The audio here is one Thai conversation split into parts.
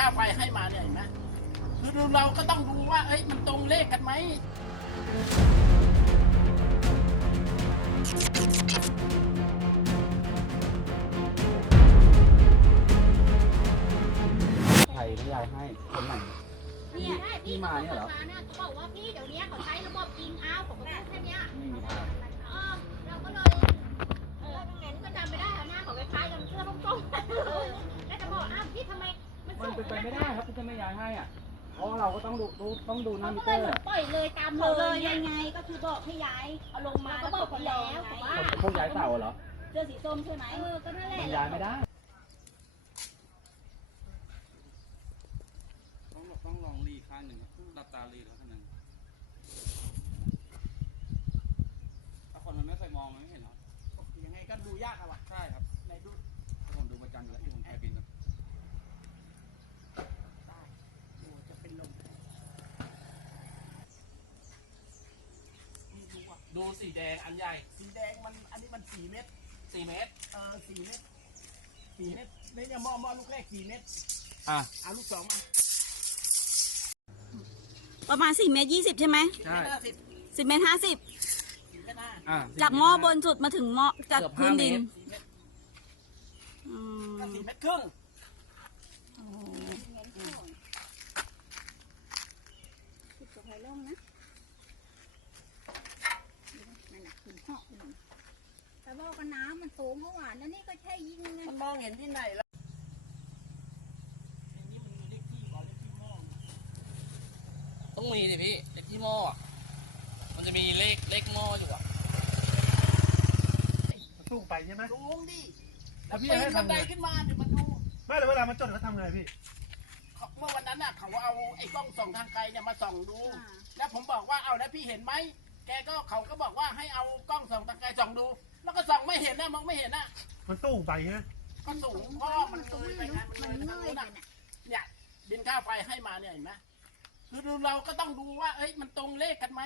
ค่าไฟให้มาเนี่ยเห็นไหมคือดูเราก็ต้องดูว่าเอ้ยมันตรงเลขกันไหมใครที่ยายให้คนไหน เนี่ยพี่มาเนี่ยเหรอเนี่ยเขาบอกว่าพี่เดี๋ยวนี้เขาใช้ระบบอินเอาผมก็พูดแค่เนี้ย มันมันเป็นไปไม่ได้ครับที่จะไม่ย้ายให้อะเพราะเราก็ต้องดูดูต้องดูหมัน้านมิก็เตเลอยร์เหมือนปล่อยเลยตามเขาเลยไงยังไงก็คือบอกให้ย้ายเอาลงมาก็แล้วบอกก็ไปแล้แล้ววแต่แต่ว่าว่าพวกย้ายเสาเหรอเสื้อสีส้มใช่ไหมเออก็นั่นแหละมันย้ายไม่ได้ต้องต้องลองรีข้างหนึ่งรับตารีแล้วข้างหนึ่งถ้าคนมันไม่เคยมองมันไม่เห็นหรอกยังไงก็ดูยากอะวะใช่ครับไหนดูผมดูประจำอยู่แล้วที่ผมไปบินกัน ได้โอ้จะเป็นลมนี่ ดูอะดูสีแดงอันใหญ่สีแดงมันอันนี้มันสี่เม็ด4เมตร เออสี่เม็ดสี่เม็ดนี่เนี่ยหมอหมอลูกแรกสี่เม็ดอะ เอาลูกสองมาประมาณ4เมตร20 ใช่ไหมสี่เม็ดห้าสิบ10เมตร50 สี่เม็ดห้าอะจากหม้อบนสุดมาถึงหม้อจากเกือบพื้นห้าดินเมตรสี่เม็ดอืมก็สี่เม็ดครึ่งโอ้ติดกับไฟล่มนะนั่นน่ะคุณเหาะอยู่แต่บอ กว่าน้ำมันสูงเมื่อวานแล้วนี่ก็แค่ยิงไงมันมองเห็นที่ไหนแล้วอย่างนี้มันมีเลขที่บอกเลขที่หม้อต้องมีดิพี่เลขที่หม้ออะมันจะมีเลขเลขหม้ออยู่อะสูงไปใช่ไหมสูงดิแล้วพี่ปีให้นทำบันไดไงขึ้นมาเดี๋ยวมันดูไม่แต่เวลามันจดเขาทำไงพี่เขาเมื่อวันนั้นน่ะเขาเอาไอ้กล้องส่องทางไกลเนี่ยมาส่องดู อ่าแล้วผมบอกว่าเอาแล้วพี่เห็นไหมแกก็เขาก็บอกว่าให้เอากล้องส่องทางไกลส่องดู แล้วก็ส่องไม่เห็นนะมองไม่เห็นนะมันสูงไปใช่ไหมก็สูงพ่อมันเลยไปไงมันเลยไปทางนู้นน่ะเนี่ยบินค่าไฟให้มาเนี่ยเห็นไหมคือดูเราก็ต้องดูว่า เอ้ยมันตรงเลขกันไหม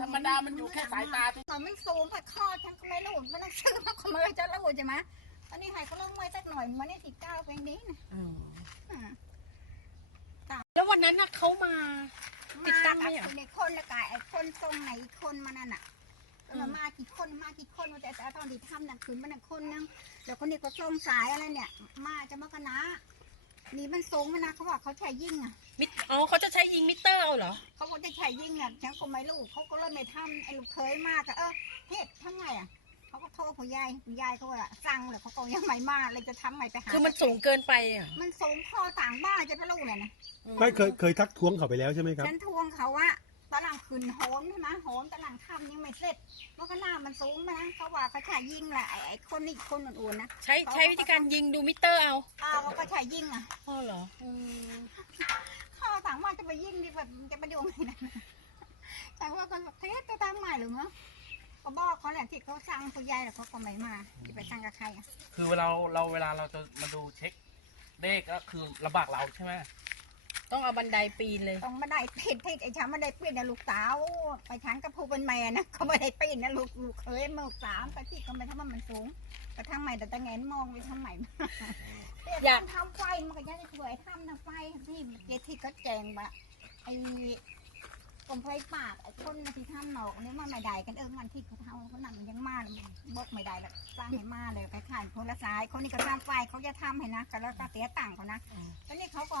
ธรรมดามันอยู่แค่สายตาที่ตอนมันสูงผัดคอฉันก็ไม่รู้มันนั่งซื้อมาก็ไม่จะรู้ใช่ไหมตอนนี้ให้เขาลงไว้สักหน่อยมันนี่สิเก้าเพลงนี้นะอ่าแล้ววันนั้นน่ะเขามาติดตั้งไหมมาอะกับในคนละกายไอ้คนทรงไหนอีกคนมานั่นน่ะ มันมากี่คนมากี่คนแต่แต่ตอนที่ทำน่ะคืนมันน่ะคนนึงแล้วคนนี้ก็ทรงสายอะไรเนี่ย มาจะมากันนะนี่มันสูงมันนะเขาบอกเขาใช้ยิ่งอะมิดอ๋อเขาจะใช้ยิงมิเตอร์เอาเหรอ เขาก็จะใช้ยิ่งเนี่ยฉันก็ไม่รู้เขาก็เลยไม่ทำไอ้ลูกเคยมากอะเออเฮ็ดทำไงอะเขาก็โทรผู้ยายผู้ยายเขาว่าสั่งเลยเขาก็ยังไม่มาเลยจะทำไงไปหาคือมันสูงเกินไปอะมันสูงพอต่างบ้านจะไปรู้เลยนะไม่เคยเคยทักท้วงเขาไปแล้วใช่ไหมครับ ฉันทวงเขาว่า ตารางขึ้นโหนใช่ไหมโหนตารางทำยังไม่เสร็จเพราะก็หน้ามันสูงมานะเขาว่าเขาใช้ยิงแหละไอ้ไอ้คนอีกคนอื่นๆนะใช้ใช้วิธีการยิงดูมิเตอร์เอาอ้าวเขาก็ใช้ยิงอะอ๋อเหรออืมข้าวต่างบ้านจะไปยิงดีแบบจะไปโยงไงนะแต่ว่าคนบอกเทสจะทำใหม่หรือมั้งก็บอกเขาแหละที่เขาสั่งผู้ใหญ่แล้วเขาก็ไม่มาจะไปสั่งกับใครอะคือเวลาเราเวลาเราจะมาดูเช็คเลขก็คือลำบากเราใช่ไหม ต้องเอาบันไดปีนเลย ต้องมาได้ปิดปิดไอ้ฉันไม่ได้ปิดนะลูกสาวไปฉันกับผู้เป็นแม่นะเขาไม่ได้ปิดนะลูกลูกเคยมาลูกสาวไปที่ก็ไม่ทำมันสูงไปทางใหม่แต่ตะแงนมองไปทางใหม่อยากทำไฟมันก็ยังสวยทำนะไฟที่เจที่ก็แจงว่าไอ้กรมไฟปากไอ้คนที่ทำหนอกนี่มันไม่ได้กันเออมันที่เขาทำเขานั่นมันยังมาเลยบอกไม่ได้แล้วสร้างให้มาเลยไปขายคนละสายคนนี้ก็ทำไฟเขาจะทำให้นะก็แล้วก็เสียตังค์เขานะแล้วนี่เขาก็